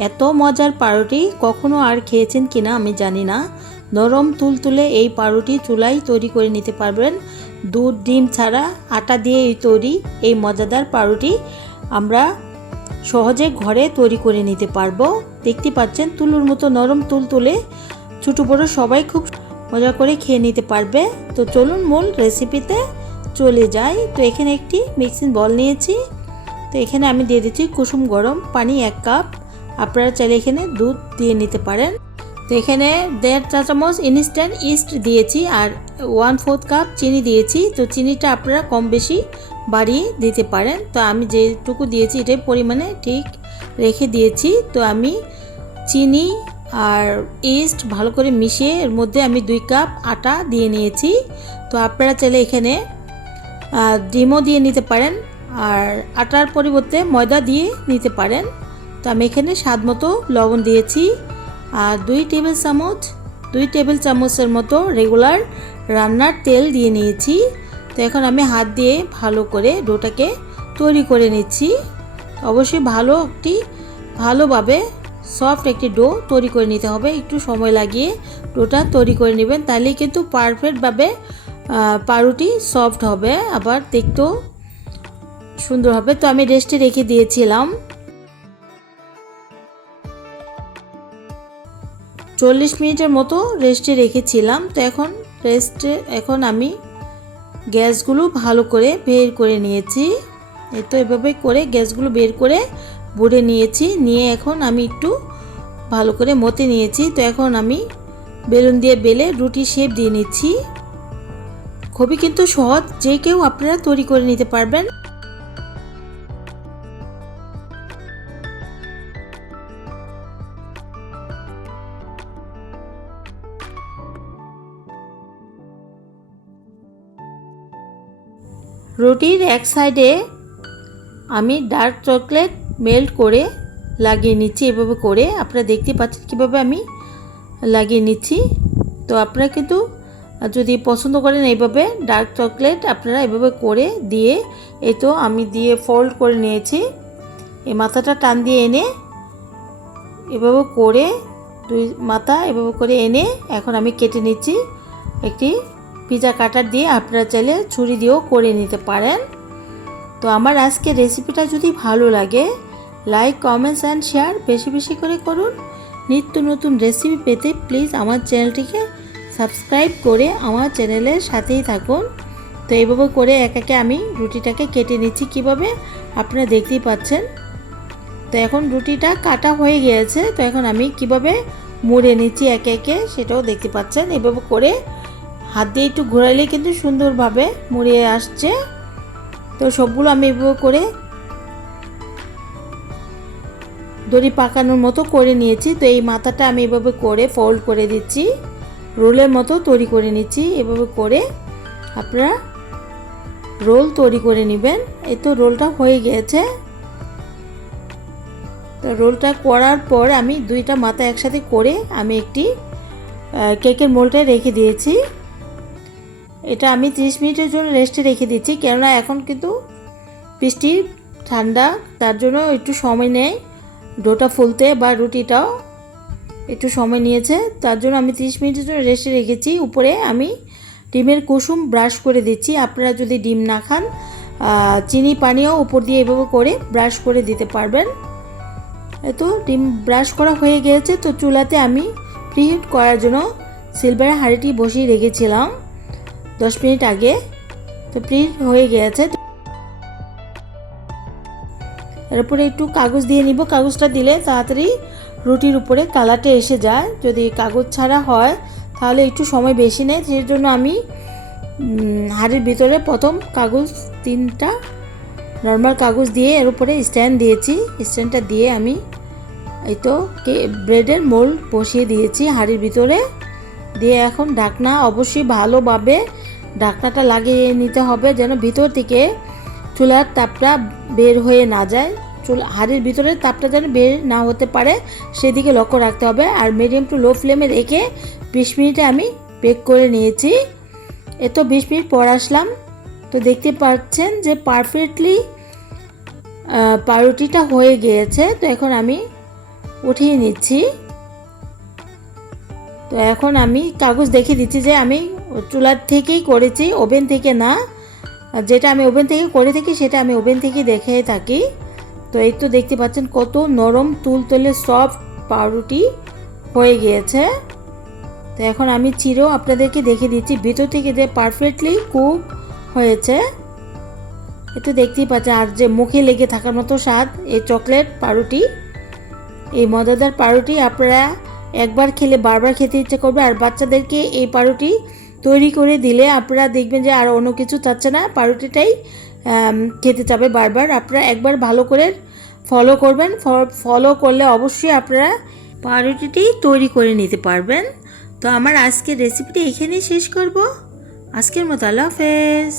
এত মজার পাউরুটি কখনো আর খেয়েছেন কিনা আমি জানি না। নরম তুলতুলে এই পাউরুটি চুলাই তৈরি করে নিতে পারবেন। দুধ, ডিম ছাড়া আটা দিয়ে এই তৈরি এই মজাদার পাউরুটি আমরা সহজে ঘরে তৈরি করে নিতে পারব। দেখতে পাচ্ছেন তুলুর মতো নরম তুলতুলে ছোটো বড়ো সবাই খুব মজা করে খেয়ে নিতে পারবে। তো চলুন মূল রেসিপিতে চলে যাই। তো এখানে একটি মিক্সিং বল নিয়েছি। তো এখানে আমি দিয়ে দিচ্ছি কুসুম গরম পানি এক কাপ। আপনারা চাইলে এখানে দুধ দিয়ে নিতে পারেন। তো এখানে দেড় চা চামচ ইনস্ট্যান্ট ইস্ট দিয়েছি আর ওয়ান ফোর্থ কাপ চিনি দিয়েছি। তো চিনিটা আপনারা কম বেশি বাড়িয়ে দিতে পারেন। তো আমি যেটুকু দিয়েছি এটাই পরিমাণে ঠিক রেখে দিয়েছি। তো আমি চিনি আর ইস্ট ভালো করে মিশিয়ে এর মধ্যে আমি দুই কাপ আটা দিয়ে নিয়েছি। তো আপনারা চাইলে এখানে ডিমও দিয়ে নিতে পারেন আর আটার পরিবর্তে ময়দা দিয়ে নিতে পারেন। তো আমি এখানে স্বাদ মতো লবণ দিয়েছি আর দুই টেবিল চামচ, দুই টেবিল চামচের মতো রেগুলার রান্নার তেল দিয়ে নিয়েছি। তো এখন আমি হাত দিয়ে ভালো করে ডোটাকে তৈরি করে নিচ্ছি। অবশ্যই ভালো একটি, ভালোভাবে সফট একটি ডো তৈরি করে নিতে হবে। একটু সময় লাগিয়ে ডোটা তৈরি করে নেবেন, তাহলেই কিন্তু পারফেক্টভাবে পাউরুটি সফট হবে, আবার দেখতেও সুন্দর হবে। তো আমি রেস্টে রেখে দিয়েছিলাম। চল্লিশ মিনিটের মতো রেস্টে রেখেছিলাম। তো এখন রেস্টে এখন আমি গ্যাসগুলো ভালো করে বের করে নিয়েছি। তো এভাবে করে গ্যাসগুলো বের করে বুড়ে নিয়েছি। নিয়ে এখন আমি একটু ভালো করে মতে নিয়েছি। তো এখন আমি বেলুন দিয়ে বেলে রুটি শেপ দিয়ে নিচ্ছি। খুবই কিন্তু সহজ। যে কেউ আপনারা তৈরি করে নিতে পারবেন। রুটির এক সাইডে আমি ডার্ক চকলেট মেল্ট করে লাগিয়ে নিচ্ছি। এভাবে করে আপনারা দেখতে পাচ্ছেন কীভাবে আমি লাগিয়ে নিচ্ছি। তো আপনারা কিন্তু যদি পছন্দ করেন এইভাবে ডার্ক চকলেট আপনারা এভাবে করে দিয়ে, এই তো আমি দিয়ে ফোল্ড করে নিয়েছি। এই মাথাটা টান দিয়ে এনে এভাবে করে, দুই মাথা এভাবে করে এনে এখন আমি কেটে নিচ্ছি একটি পিজা কাটার দিয়ে আপনারা চাইলে ছুরি দিয়েও করে নিতে পারেন। তো আমার আজকে রেসিপিটা যদি ভালো লাগে লাইক কমেন্টস অ্যান্ড শেয়ার বেশি বেশি করে করুন। নিত্য নতুন রেসিপি পেতে প্লিজ আমার চ্যানেলটিকে সাবস্ক্রাইব করে আমার চ্যানেলের সাথেই থাকুন। তো এইভাবে করে এক একে আমি রুটিটাকে কেটে নিচ্ছি কীভাবে আপনারা দেখতেই পাচ্ছেন। তো এখন রুটিটা কাটা হয়ে গিয়েছে, তো এখন আমি কীভাবে মুড়ে নিচ্ছি একে একে সেটাও দেখতে পাচ্ছেন। এভাবে করে হাত দিয়ে একটু ঘোরাইলে কিন্তু সুন্দরভাবে মুড়িয়ে আসছে। তো সবগুলো আমি এভাবে করে দড়ি পাকানোর মতো করে নিয়েছি। তো এই মাথাটা আমি এভাবে করে ফোল্ড করে দিচ্ছি। রোলের মতো তৈরি করে নিচ্ছি। এভাবে করে আপনারা রোল তৈরি করে নেবেন। এই তো রোলটা হয়ে গিয়েছে। তো রোলটা করার পর আমি দুইটা মাথা একসাথে করে আমি একটি কেকের মোলটায় রেখে দিয়েছি। এটা আমি 30 মিনিটের জন্য রেস্টে রেখে দিচ্ছি, কেননা এখন কিন্তু বৃষ্টি, ঠান্ডা, তার জন্য একটু সময় নেয় ডোটা ফুলতে বা রুটিটাও একটু সময় নিয়েছে, তার জন্য আমি 30 মিনিটের জন্য রেস্টে রেখেছি। উপরে আমি ডিমের কুসুম ব্রাশ করে দিচ্ছি। আপনারা যদি ডিম না খান চিনি পানিও উপর দিয়ে এভাবে করে ব্রাশ করে দিতে পারবেন। তো ডিম ব্রাশ করা হয়ে গিয়েছে, তো চুলাতে আমি প্রিহিট করার জন্য সিলভারের হাঁড়িটি বসিয়ে রেখেছিলাম। দশ মিনিট আগে। তো প্রিন্ট হয়ে গিয়েছে এর উপরে একটু কাগজ দিয়ে নিব। কাগজটা দিলে তাড়াতাড়ি রুটির উপরে কালারটা এসে যায়। যদি কাগজ ছাড়া হয়, তাহলে একটু সময় বেশি নেয়। সেই জন্য আমি হাঁড়ির ভিতরে প্রথম কাগজ তিনটা নর্মাল কাগজ দিয়ে এর উপরে স্ট্যান্ড দিয়েছি। স্ট্যান্ডটা দিয়ে আমি এই তো ব্রেডের মোল্ড বসিয়ে দিয়েছি হাঁড়ির ভিতরে। দিয়ে এখন ঢাকনা অবশ্যই ভালোভাবে ঢাকনাটা লাগিয়ে নিতে হবে যেন ভিতর থেকে চুলার তাপটা বের হয়ে না যায়। চুলা, হাড়ির ভিতরের তাপটা যেন বের না হতে পারে, সেদিকে লক্ষ্য রাখতে হবে। আর মিডিয়াম টু লো ফ্লেমে রেখে বিশ মিনিটে আমি বেক করে নিয়েছি। এত বিশ মিনিট পর আসলাম। তো দেখতে পাচ্ছেন যে পারফেক্টলি পাউরুটিটা হয়ে গিয়েছে। তো এখন আমি উঠিয়ে নিচ্ছি। তো এখন আমি কাগজ দেখিয়ে দিচ্ছি যে আমি চুলার থেকেই করেছি, ওভেন থেকে না। যেটা আমি ওভেন থেকে করে থাকি, সেটা আমি ওভেন থেকে দেখে থাকি। তো এই তো দেখতে পাচ্ছেন কত নরম তুলতুলে সফট পাউরুটি হয়ে গিয়েছে। তো এখন আমি চিরো আপনাদেরকে দেখে দিচ্ছি। ভিতর থেকে যে পারফেক্টলি কুক হয়েছে একটু দেখতেই পাচ্ছেন। আর যে মুখে লেগে থাকার মতো স্বাদ, এই চকলেট পাউরুটি, এই মজাদার পাউরুটি, আপনারা একবার খেলে বারবার খেতে ইচ্ছে করবে। আর বাচ্চাদেরকে এই পাউরুটি তৈরি করে দিলে আপনারা দেখবেন যে আর অন্য কিছু চাচ্ছে না, পাউরুটিটাই খেতে চাবে বারবার। আপনারা একবার ভালো করে ফলো করবেন ফলো করলে অবশ্যই আপনারা পাউরুটিটি তৈরি করে নিতে পারবেন। তো আমার আজকের রেসিপিটি এখানেই শেষ করব। আজকের মতো আল্লাহ হাফেজ।